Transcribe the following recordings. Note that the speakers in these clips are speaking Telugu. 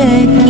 aqui.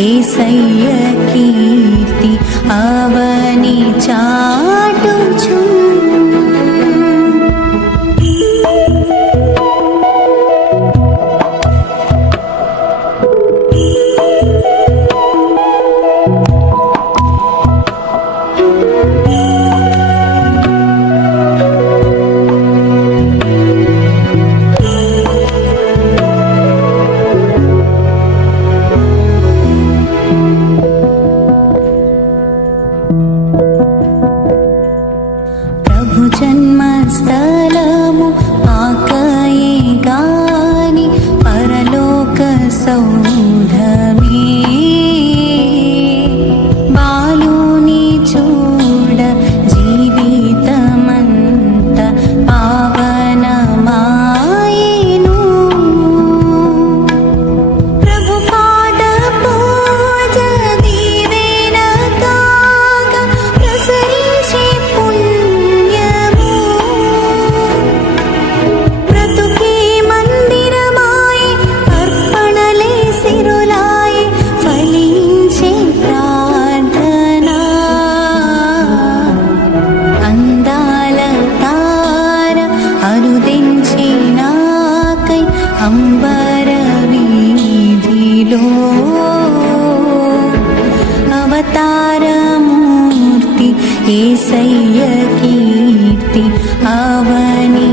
ఏసయ్య కీర్తి అవని చాటుచూ ప్రభు జన్మస్థలము పాకయే గాని పరలోక సౌ అంబర వీధిలో అవతారమూర్తి ఏసయ్య కీర్తి అవని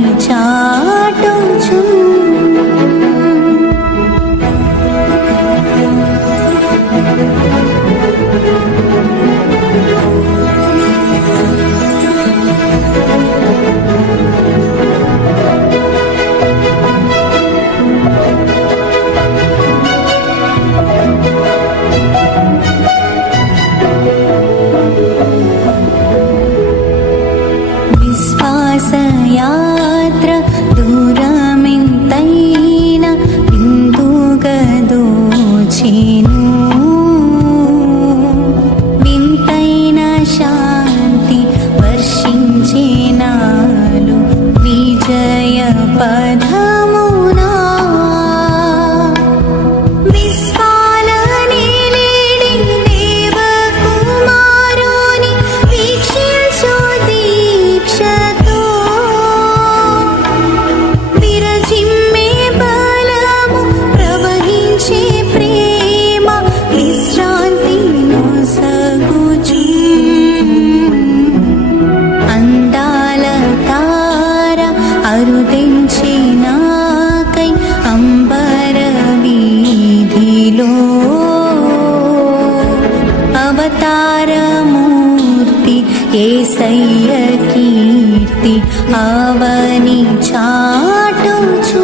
విశ్వాసయాత్ర దూరమెంతైన బిందుగదోచెను వింతైన శాంతి వర్షించినాలు విజయ పదమునా ఏసయ్య కీర్తి అవని చాటుచు